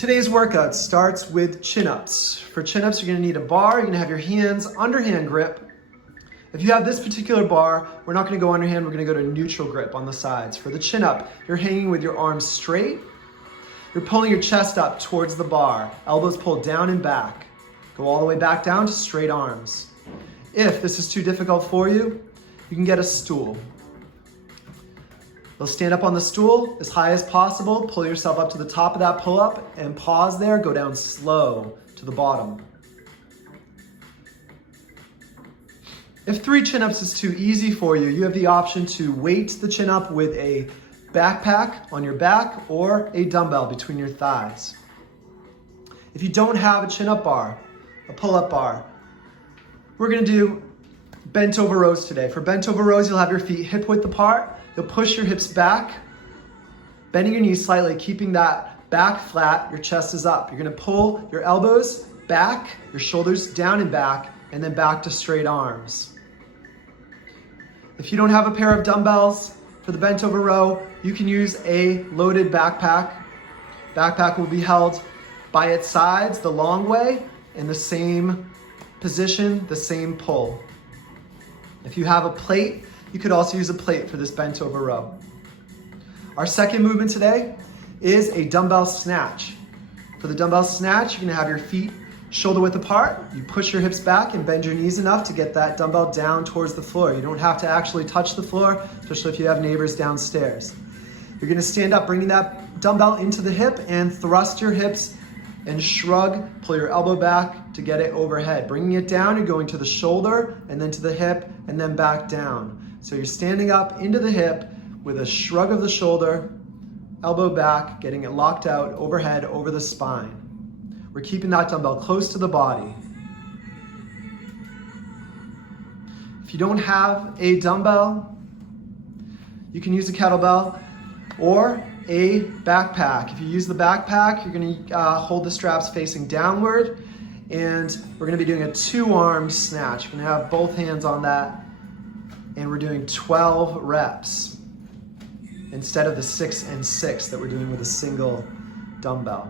Today's workout starts with chin-ups. For chin-ups, you're gonna need a bar. You're gonna have your hands underhand grip. If you have this particular bar, we're not gonna go underhand, we're gonna go to neutral grip on the sides. For the chin-up, you're hanging with your arms straight. You're pulling your chest up towards the bar. Elbows pulled down and back. Go all the way back down to straight arms. If this is too difficult for you, you can get a stool. You'll stand up on the stool as high as possible, pull yourself up to the top of that pull-up and pause there, go down slow to the bottom. If 3 chin-ups is too easy for you, you have the option to weight the chin-up with a backpack on your back or a dumbbell between your thighs. If you don't have a chin-up bar, a pull-up bar, we're gonna do bent over rows today. For bent over rows, you'll have your feet hip width apart. You'll push your hips back, bending your knees slightly, keeping that back flat, your chest is up. You're gonna pull your elbows back, your shoulders down and back, and then back to straight arms. If you don't have a pair of dumbbells for the bent over row, you can use a loaded backpack. Backpack will be held by its sides the long way in the same position, the same pull. If you have a plate, you could also use a plate for this bent over row. Our second movement today is a dumbbell snatch. For the dumbbell snatch, you're gonna have your feet shoulder width apart. You push your hips back and bend your knees enough to get that dumbbell down towards the floor. You don't have to actually touch the floor, especially if you have neighbors downstairs. You're gonna stand up, bringing that dumbbell into the hip and thrust your hips and shrug, pull your elbow back to get it overhead. Bringing it down, you're going to the shoulder and then to the hip and then back down. So you're standing up into the hip with a shrug of the shoulder, elbow back, getting it locked out overhead over the spine. We're keeping that dumbbell close to the body. If you don't have a dumbbell, you can use a kettlebell or a backpack. If you use the backpack, you're gonna hold the straps facing downward, and we're gonna be doing a 2-arm snatch. You're gonna have both hands on that, and we're doing 12 reps instead of the 6 and 6 that we're doing with a single dumbbell.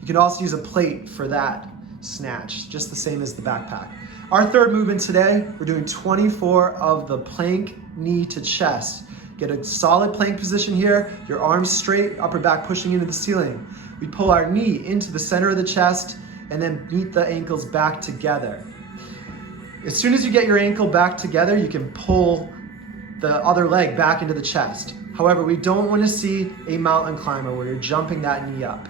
You can also use a plate for that snatch, just the same as the backpack. Our third movement today, we're doing 24 of the plank knee to chest. Get a solid plank position here, your arms straight, upper back pushing into the ceiling. We pull our knee into the center of the chest and then meet the ankles back together. As soon as you get your ankle back together, you can pull the other leg back into the chest. However, we don't want to see a mountain climber where you're jumping that knee up.